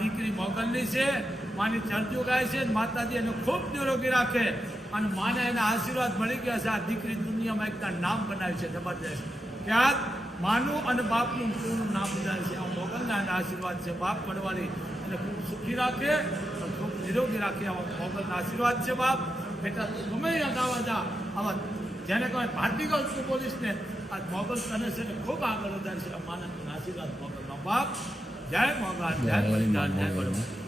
દીકરી મોગલની છે, માની ચરજુ ગાય છે, માતાજી એને ખૂબ નિરોગી રાખે અને માને એના આશીર્વાદ મળી ગયા છે. આ દીકરી દુનિયામાં એકતા નામ બનાવ્યું છે જબરદસ્ત. ત્યાં માનું અને બાપનું પૂરું નામ બનાવે છે. આ મોગલના એના આશીર્વાદ છે. બાપ પડવાળી એને ખૂબ સુખી રાખે, ખૂબ નિરોગી રાખે, આવા મોગલના આશીર્વાદ છે. બાપ બેટા ગમે ત્યાં ગાવા જા, આવા જેને કહેવાય પાર્ટિકલ પોલીસને આ મોગલ તને છે ને ખૂબ આગળ વધારે છે. માના આશીર્વાદ મોગલનો. બાપ જય મોગલ, જય બલિદાન, જય બળવંત.